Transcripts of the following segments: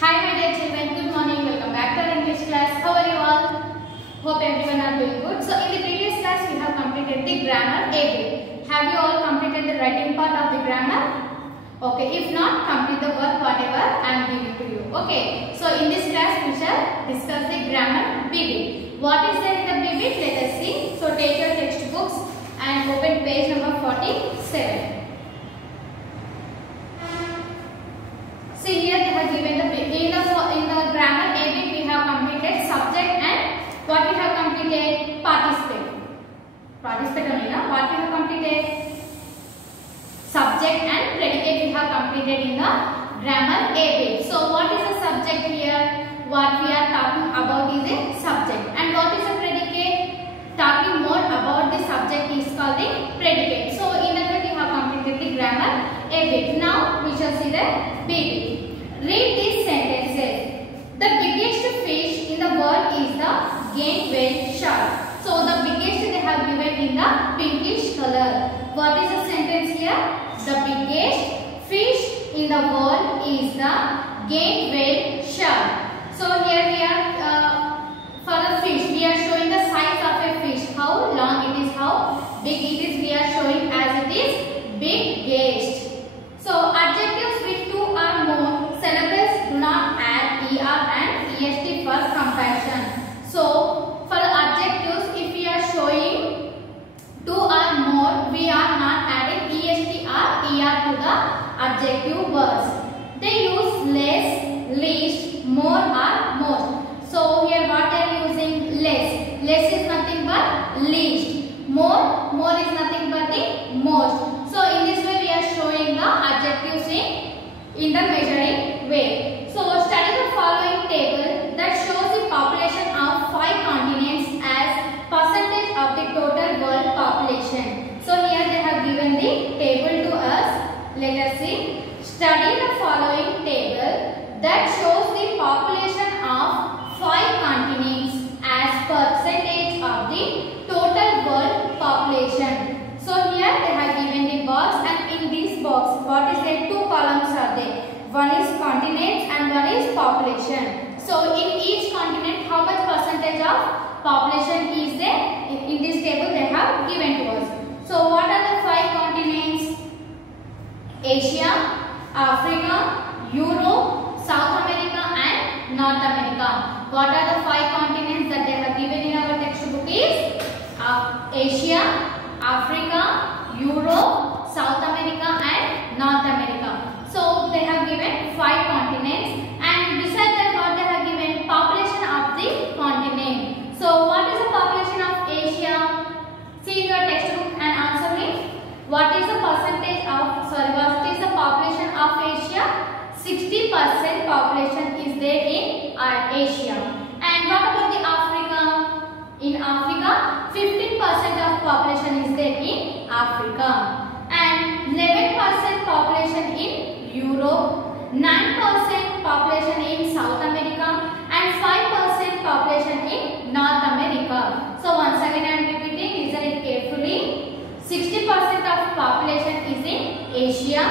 Hi my dear children, good morning. Welcome back to our English class. How are you all? Hope everyone are doing good. So in the previous class we have completed the grammar AB. Have you all completed the writing part of the grammar? Okay, if not, complete the work whatever I am giving to you. Okay, so in this class we shall discuss the grammar BB. What is there in the BB? Let us see. So take your textbooks and open page number 47. See here they have given the in the grammar AB we have completed subject and what we have completed participate. Participate only na. What we have completed subject and predicate we have completed in the grammar AB. So what is the subject here? What we are talking about is a subject, and what is a predicate? Talking more about the subject is called the predicate. So in that way we have completed the grammar AB. Now we shall see the BB. Read these sentences. The biggest fish in the world is the Giant whale shark. So the biggest they have given in the pinkish color. What is the sentence here? The biggest fish in the world is the Giant whale shark. So here we are for the fish. We are showing the size of a fish. How long it is, how big it is. We are showing as it is biggest. So adjectives with two or more syllables do not add er and est for comparison. So for the adjectives, if we are showing two or more, we are not adding est or er to the adjective words. They use less, least, more or most. So here what they are using? Less. Less is nothing but least. More is nothing but the most. So in this way we are showing the adjectives in the measuring way. So study the following table that shows the population of 5 continents as percentage of the total world population. So here they have given the table to us. Let us see. Study the following table that shows the population of 5 continents as percentage of the total world population. So here they have given the box, and in this box what is there? 2 columns are there. One is continents and one is population. So in each continent how much percentage of population is there? In this table they have given to us. So what are the 5 continents? Asia, Africa, Europe, South America and North America. What are the 5 continents that they have given in our textbook is Asia, Africa, Europe, South America and North America. So they have given 5 continents, and beside that what they have given? Population of the continent. So what is the population of Asia? See in your textbook and answer me. What is the percentage of, what is the population of Asia? 60% population is there in Asia. And what about the Africa? In Africa, 15% of population is there in Africa, and 11% population in Europe, 9% population in South America, and 5% population in North America. So once again I am repeating, listen it carefully. 60% of population is in Asia,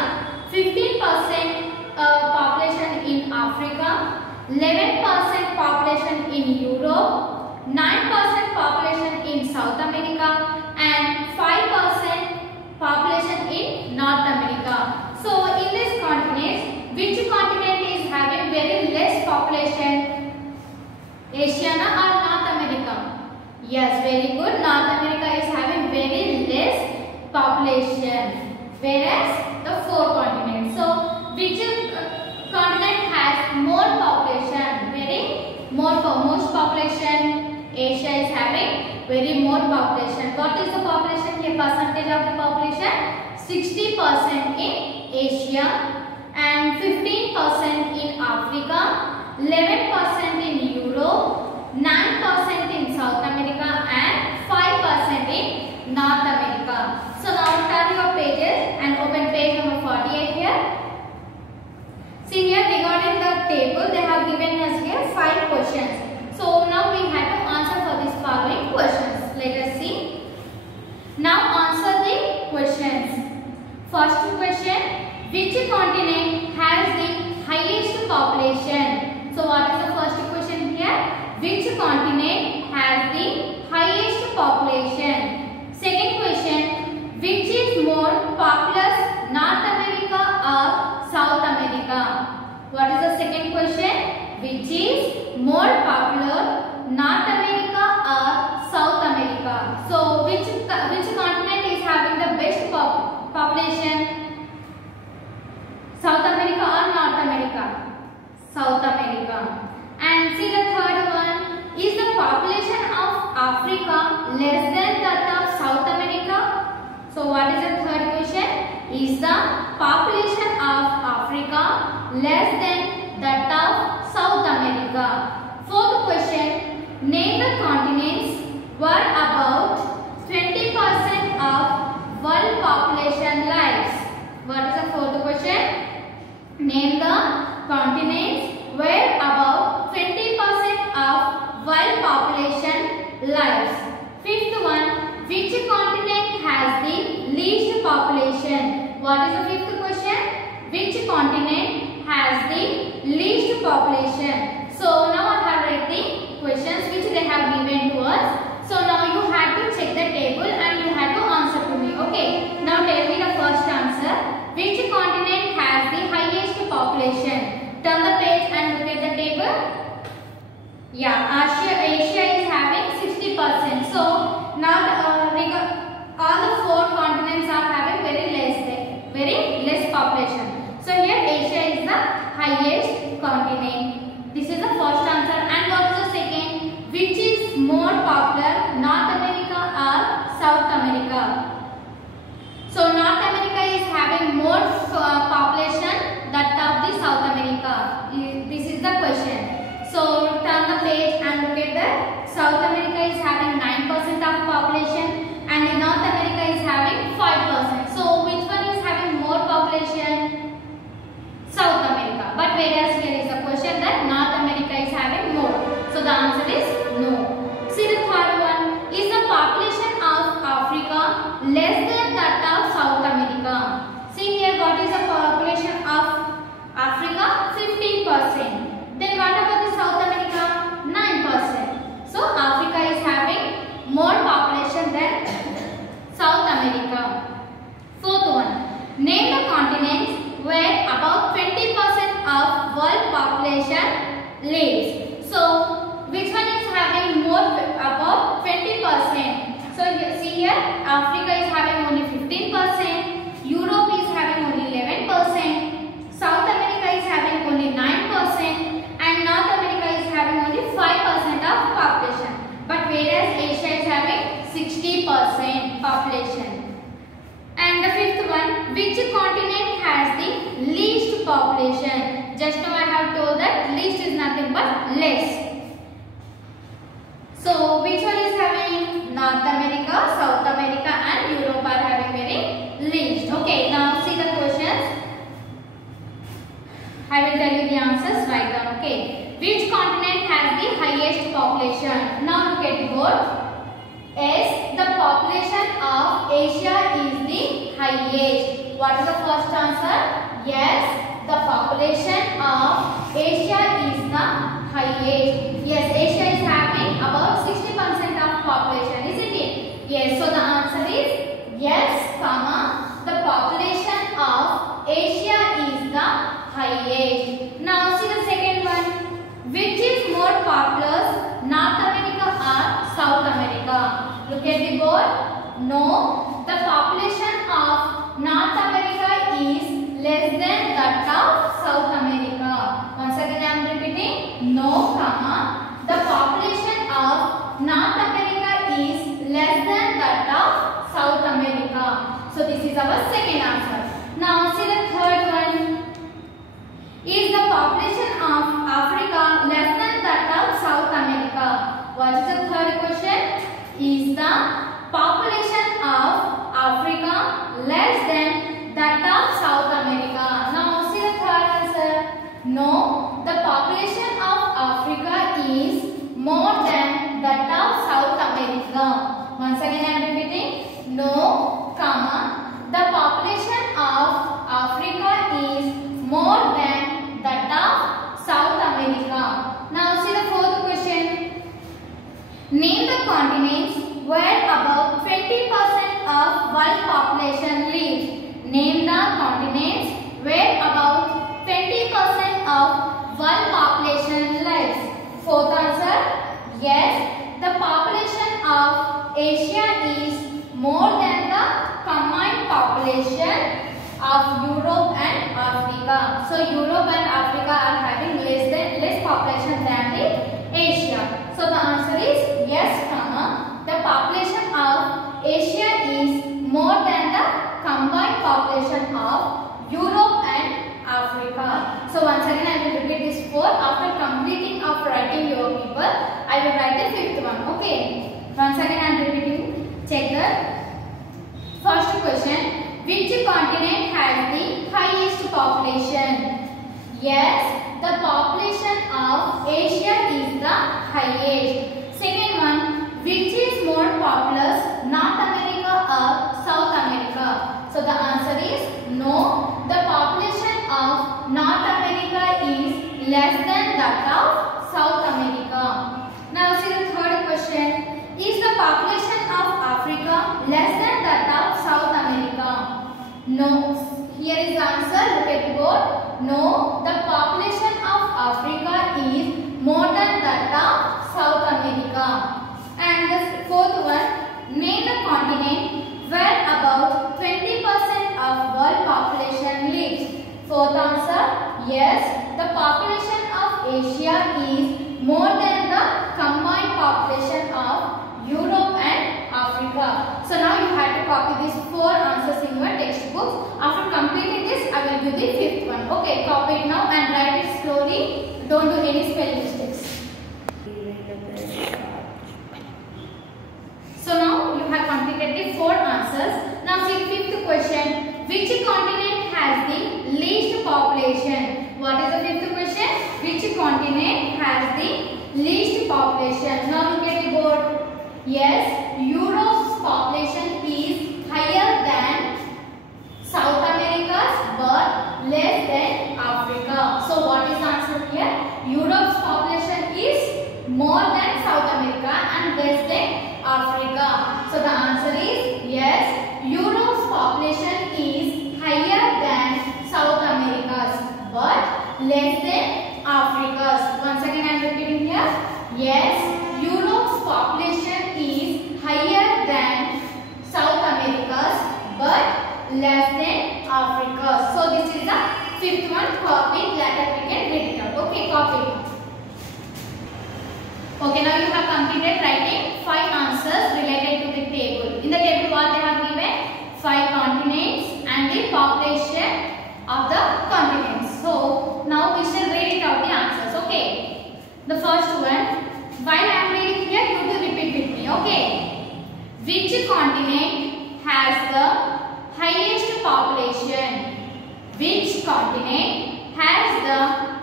15% population in Africa, 11% population in Europe, 9% population in South America and 5% population in North America. So in this continent, which continent is having very less population? Oceania or North America? Yes, very good. North America is having very less population, whereas the 4 continents. So which continent has more population? Most population. Asia is having very more population. What is the population here? Percentage of the population? 60% in Asia and 15% in Africa, 11% in Europe, 9% in South America and 5% in North America. So now turn your pages and open page number 48 here. See here regarding the table they have given us here 5 questions. So now we have to answer for these following questions. Let us see. Now answer the questions. First question, which continent has the highest population? continent has the highest population? Second question, which is more populous, North America or South America? What is the second question? Which is more popular, North America or South America? So which continent is having the best population? South America or North America? South America. And see the third one, is the population of Africa less than that of South America? So what is the third question? Is the population of Africa less than that of South America? Fourth question, name the continents where about 20% of world population lies. What is the fourth question? Name the continents where about 20% of world population lives. Fifth one, which continent has the least population? What is the fifth question? Which continent has the least population? So now I have read the questions which they have given to us. So now you have to check the table and you have to answer to me. Okay. Now tell me the first answer. Which continent has the highest population? Turn the page and look at the table. Yeah, Asia is having 60%. So now all the four continents are having very less population. So here Asia is the highest continent. This is the first answer. And what is the second? Which is more popular, North America or South America? So North America is having more population than of the South America. This is the question. So turn the page and look at that. South America is having 9% of population and the North America is having 5%. So which one is having more population? South America. But whereas here is the question that North America is having more. So the answer is no. See the third one. Is the population of Africa less than that of South America? See here, what is the population of Africa? 15%. Then what about the South America? 9%. So Africa is having more population than South America. Fourth one. Name the continents where about 20% of world population lives. So which one is having more, about 20%? So you see here, Africa is having only 15%, Europe is having only 11%, South America is having only 9%, and North America is having only 5% of population. But whereas Asia is having 60% population. And the fifth one, which continent has the least population? Just now I have told that least is nothing but less. So which one is having? North America, South America and Europe are having very least. Okay, now see the questions. I will tell you the answers right down. Okay. Which continent has the highest population? Now look at the board. Yes, the population of Asia is the highest. What is the first answer? Yes, the population of Asia is the highest. Yes, Asia is having about 60% of population, isn't it? Yes, so the answer is yes, comma, the population of Asia is the highest. Now see the second one. Which is more populous, North America or South America? Look at the board. No, the population of North America is less than that of South America. Once again I am repeating. No, comma, the population of North America is less than that of South America. So this is our second answer. Now see the third one. Is the population of Africa less than that of South America? What is the third question? Is the population of Africa less than that of South America? Now see the third answer. No, the population of Africa is more than that of South America. Once again I am repeating. No, comma, the population of Africa is more than that of South America. Now see the fourth question. So Europe and Africa are having less population than the Asia. So the answer is yes, comma. The population of Asia is more than the combined population of Europe and Africa. So once again I will repeat this 4. After completing of writing your people, I will write the 5th one. Okay. Once again I am repeating. Check the first question. Which continent has the highest population? Yes, the population of Asia is the highest. Second one, which is more populous, North America or South America? So the answer is no. The population of North America is less than that of South America. Now see the third question. Is the population of Africa less than that of South America? No. Here is the answer. Look at the board. No. The population of Africa is more than that of South America. And the fourth one. Name the continent where about 20% of world population lives. Fourth answer. Yes. The population of Asia is more than the combined population of Europe and Africa. So now you have to copy these 4 answers in your textbooks. After completing this, I will give the 5th one. Okay, copy it now and write it slowly. Don't do any spelling mistakes. So now you have completed the 4 answers. Now see the 5th question. Which continent has the least population? What is the 5th question? Which continent has the least population? Now look at the board. Yes, Europe's population is higher than South America's but less than Africa. So what is the answer here? Europe's population is more than South America and less than Africa. So the answer is yes, Europe's population is higher than South America's but less than Africa's. Once again I am repeating here. Yes, Europe's population is higher than South America's but less than Africa's. So this is the 5th one. Copy. Later we can read it out. Okay, copy. Okay, now you have completed writing 5 answers related to the table. In the table what they have given? 5 continents and the population of the continents. So now we shall read it out the answers. Okay. The first one. While I am reading here, you to repeat with me. Okay. Which continent has the highest population? Which continent has the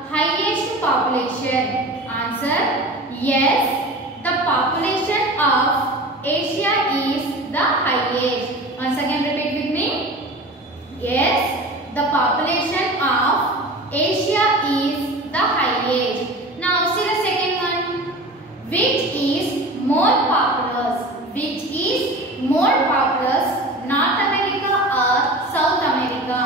highest population? Answer. Yes, the population of Asia is the highest. Once again repeat with me. Yes, the population of Asia is the highest. Now see the second one. Which is more populous? Which is more populous, North America or South America?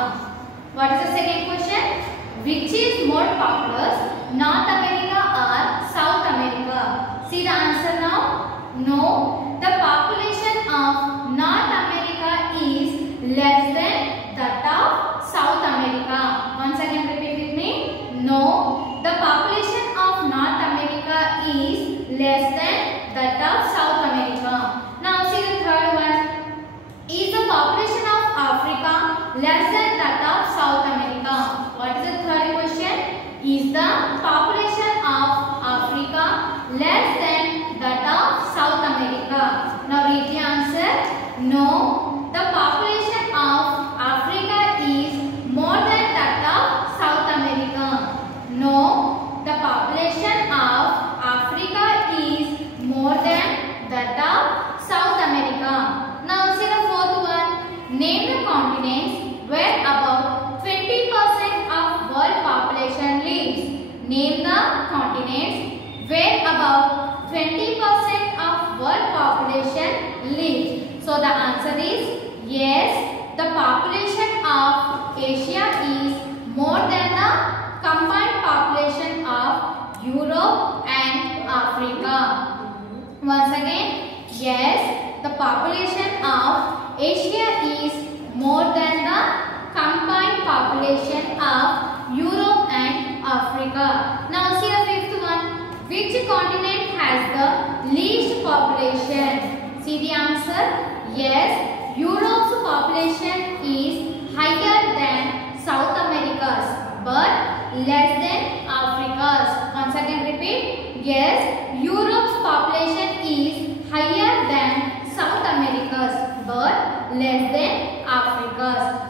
What is the second question? Which is more populous, North America or South America? See the answer now? No. The population of North America is less than that of South America. Once again repeat with me. No. The population of North America is less than that of South America. Now see the third one. Is the population of Africa less than that of South America? What is the third question? Is the population of Africa less than that of South America? Now read the answer. No. The population of Africa is more than that of South America. No. The population of Africa is more than that of South America. Now see the fourth one. Name the continents where about 20% of world population lives. Name the continents where about 20% of world population lives. So the answer is yes, the population of Asia is more than the combined population of Europe and Africa. Once again, yes, the population of Asia is more than the combined population of Europe population? See the answer. Yes, Europe's population is higher than South America's, but less than Africa's. Once again repeat. Yes, Europe's population is higher than South America's, but less than Africa's.